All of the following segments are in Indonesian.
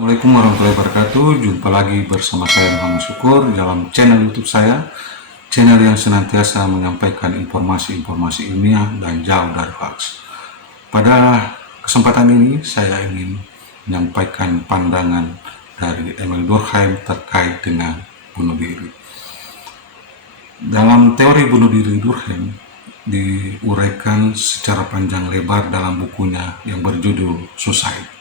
Assalamualaikum warahmatullahi wabarakatuh. Jumpa lagi bersama saya Muhammad Syukur dalam channel YouTube saya, channel yang senantiasa menyampaikan informasi-informasi ilmiah dan jauh dari hoax. Pada kesempatan ini saya ingin menyampaikan pandangan dari Emil Durkheim terkait dengan bunuh diri. Dalam teori bunuh diri Durkheim diuraikan secara panjang lebar dalam bukunya yang berjudul Suicide.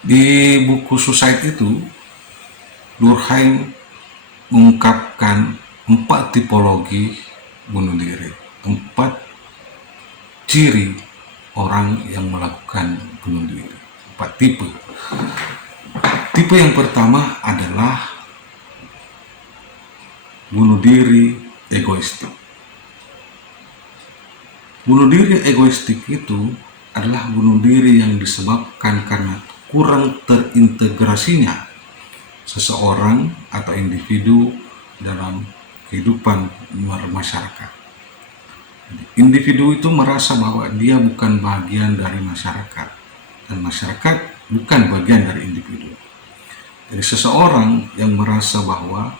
Di buku Suicide itu, Durkheim mengungkapkan 4 tipologi bunuh diri, 4 ciri orang yang melakukan bunuh diri, 4 tipe. Tipe yang pertama adalah bunuh diri egoistik. Bunuh diri egoistik itu adalah bunuh diri yang disebabkan karena kurang terintegrasinya seseorang atau individu dalam kehidupan masyarakat. Individu itu merasa bahwa dia bukan bagian dari masyarakat dan masyarakat bukan bagian dari individu. Jadi seseorang yang merasa bahwa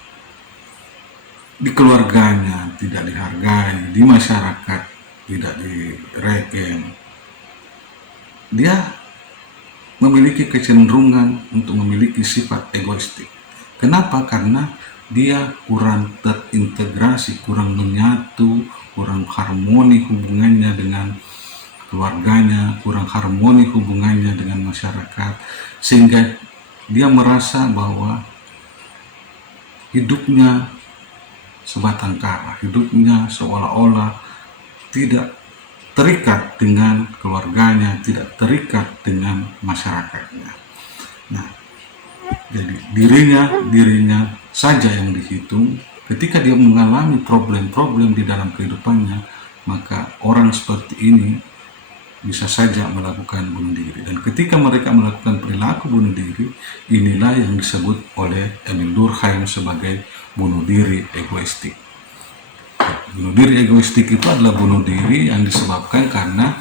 di keluarganya tidak dihargai, di masyarakat tidak diregen, dia memiliki kecenderungan untuk memiliki sifat egoistik. Kenapa? Karena dia kurang terintegrasi, kurang menyatu, kurang harmoni hubungannya dengan keluarganya, kurang harmoni hubungannya dengan masyarakat, sehingga dia merasa bahwa hidupnya sebatang kara, hidupnya seolah-olah tidak terikat dengan keluarganya, tidak terikat dengan masyarakatnya. Nah, jadi dirinya saja yang dihitung. Ketika dia mengalami problem-problem di dalam kehidupannya, maka orang seperti ini bisa saja melakukan bunuh diri. Dan ketika mereka melakukan perilaku bunuh diri, inilah yang disebut oleh Emil Durkheim sebagai bunuh diri egoistik. Bunuh diri egoistik itu adalah bunuh diri yang disebabkan karena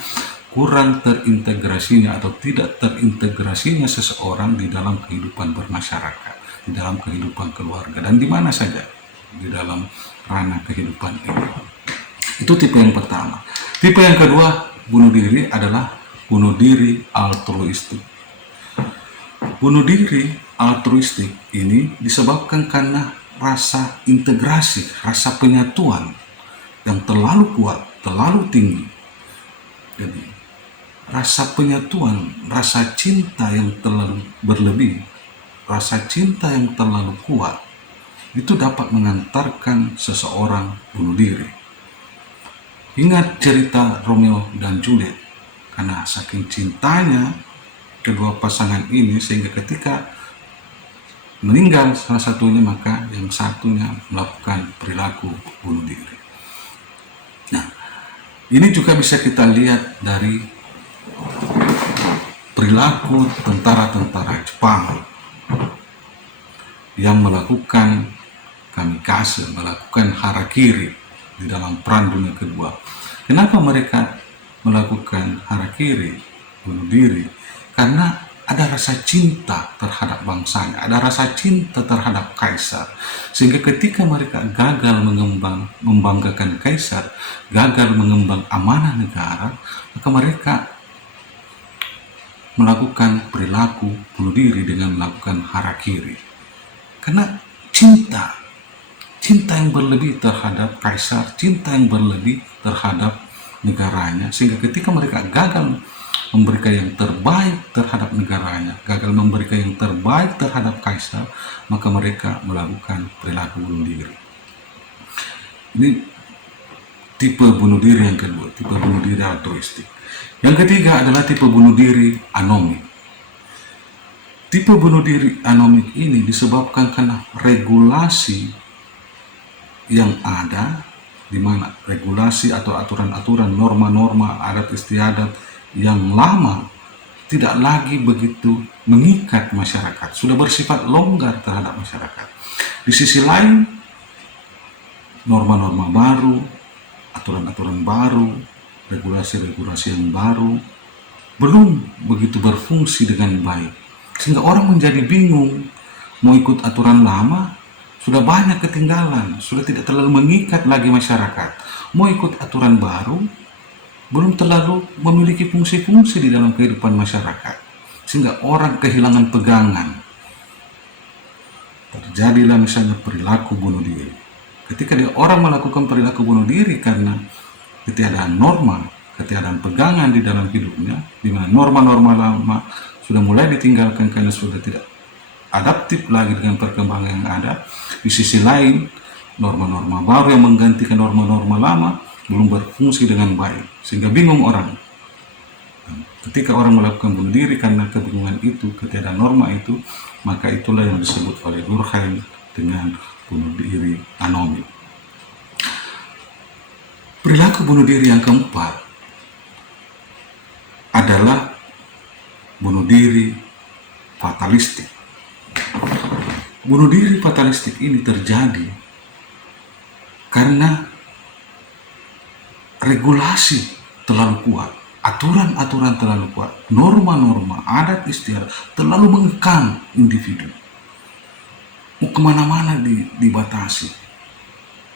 kurang terintegrasinya atau tidak terintegrasinya seseorang di dalam kehidupan bermasyarakat, di dalam kehidupan keluarga, dan di mana saja di dalam ranah kehidupan ini. Itu tipe yang pertama. Tipe yang kedua bunuh diri adalah bunuh diri altruistik. Bunuh diri altruistik ini disebabkan karena rasa integrasi, rasa penyatuan yang terlalu kuat, terlalu tinggi. Jadi, rasa penyatuan, rasa cinta yang terlalu berlebih, rasa cinta yang terlalu kuat, itu dapat mengantarkan seseorang bunuh diri. Ingat cerita Romeo dan Juliet, karena saking cintanya kedua pasangan ini sehingga ketika meninggal salah satunya, maka yang satunya melakukan perilaku bunuh diri. Nah, ini juga bisa kita lihat dari perilaku tentara-tentara Jepang yang melakukan kamikaze, melakukan harakiri di dalam Perang Dunia Kedua. Kenapa mereka melakukan harakiri, bunuh diri? Karena ada rasa cinta terhadap bangsanya, ada rasa cinta terhadap kaisar. Sehingga ketika mereka gagal membanggakan kaisar, gagal mengembang amanah negara, maka mereka melakukan perilaku bunuh diri dengan melakukan harakiri. Karena cinta yang berlebih terhadap kaisar, cinta yang berlebih terhadap negaranya, sehingga ketika mereka gagal memberikan yang terbaik terhadap negaranya, gagal memberikan yang terbaik terhadap kaisar, maka mereka melakukan perilaku bunuh diri. Ini tipe bunuh diri yang kedua, tipe bunuh diri altruistik. Yang ketiga adalah tipe bunuh diri anomik. Tipe bunuh diri anomik ini disebabkan karena regulasi yang ada, di mana regulasi atau aturan-aturan, norma-norma, adat istiadat yang lama tidak lagi begitu mengikat masyarakat, sudah bersifat longgar terhadap masyarakat. Di sisi lain, norma-norma baru, aturan-aturan baru, regulasi-regulasi yang baru belum begitu berfungsi dengan baik, sehingga orang menjadi bingung mau ikut aturan lama. Sudah banyak ketinggalan, sudah tidak terlalu mengikat lagi masyarakat. Mau ikut aturan baru, belum terlalu memiliki fungsi-fungsi di dalam kehidupan masyarakat, sehingga orang kehilangan pegangan. Terjadilah misalnya perilaku bunuh diri. Ketika orang melakukan perilaku bunuh diri karena ketiadaan norma, ketiadaan pegangan di dalam hidupnya, di mana norma-norma lama sudah mulai ditinggalkan karena sudah tidak adaptif lagi dengan perkembangan yang ada. Di sisi lain, norma-norma baru yang menggantikan norma-norma lama belum berfungsi dengan baik, sehingga bingung orang. Ketika orang melakukan bunuh diri karena kebingungan itu, ketiadaan norma itu, maka itulah yang disebut oleh Durkheim dengan bunuh diri anomik. Perilaku bunuh diri yang keempat adalah bunuh diri fatalistik. Bunuh diri fatalistik ini terjadi karena regulasi terlalu kuat, aturan-aturan terlalu kuat, norma-norma, adat istiadat terlalu mengekang individu. Mau kemana-mana dibatasi.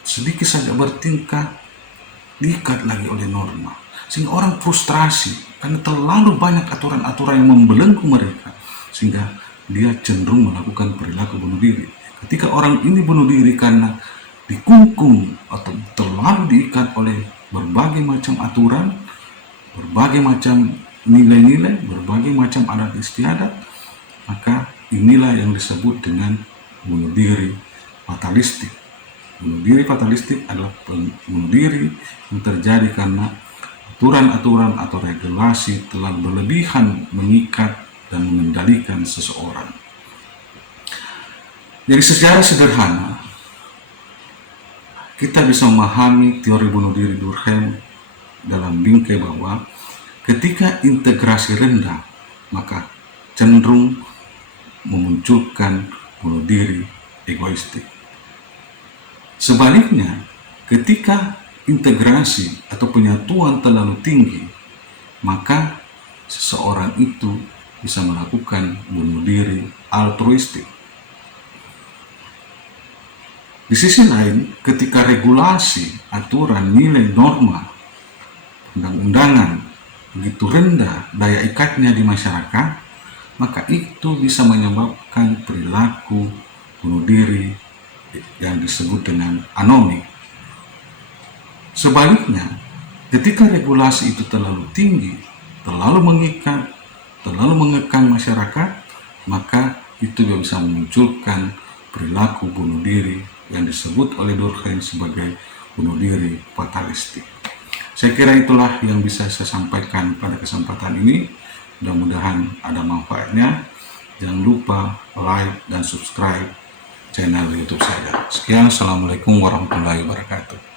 Sedikit saja bertingkah, diikat lagi oleh norma. Sehingga orang frustrasi karena terlalu banyak aturan-aturan yang membelenggu mereka, sehingga dia cenderung melakukan perilaku bunuh diri. Ketika orang ini bunuh diri karena dikungkung atau terlalu diikat oleh berbagai macam aturan, berbagai macam nilai-nilai, berbagai macam adat istiadat, maka inilah yang disebut dengan bunuh diri fatalistik. Bunuh diri fatalistik adalah bunuh diri yang terjadi karena aturan-aturan atau regulasi terlalu berlebihan mengikat dan mengendalikan seseorang. Dari sejarah sederhana, kita bisa memahami teori bunuh diri Durkheim dalam bingkai bahwa ketika integrasi rendah, maka cenderung memunculkan bunuh diri egoistik. Sebaliknya, ketika integrasi atau penyatuan terlalu tinggi, maka seseorang itu bisa melakukan bunuh diri altruistik. Di sisi lain, ketika regulasi, aturan, nilai, norma, undang-undangan begitu rendah daya ikatnya di masyarakat, maka itu bisa menyebabkan perilaku bunuh diri yang disebut dengan anomik. Sebaliknya, ketika regulasi itu terlalu tinggi, terlalu mengikat, terlalu mengekang masyarakat, maka itu bisa memunculkan perilaku bunuh diri yang disebut oleh Durkheim sebagai bunuh diri fatalistik. Saya kira itulah yang bisa saya sampaikan pada kesempatan ini. Mudah-mudahan ada manfaatnya. Jangan lupa like dan subscribe channel YouTube saya. Sekian, Assalamualaikum warahmatullahi wabarakatuh.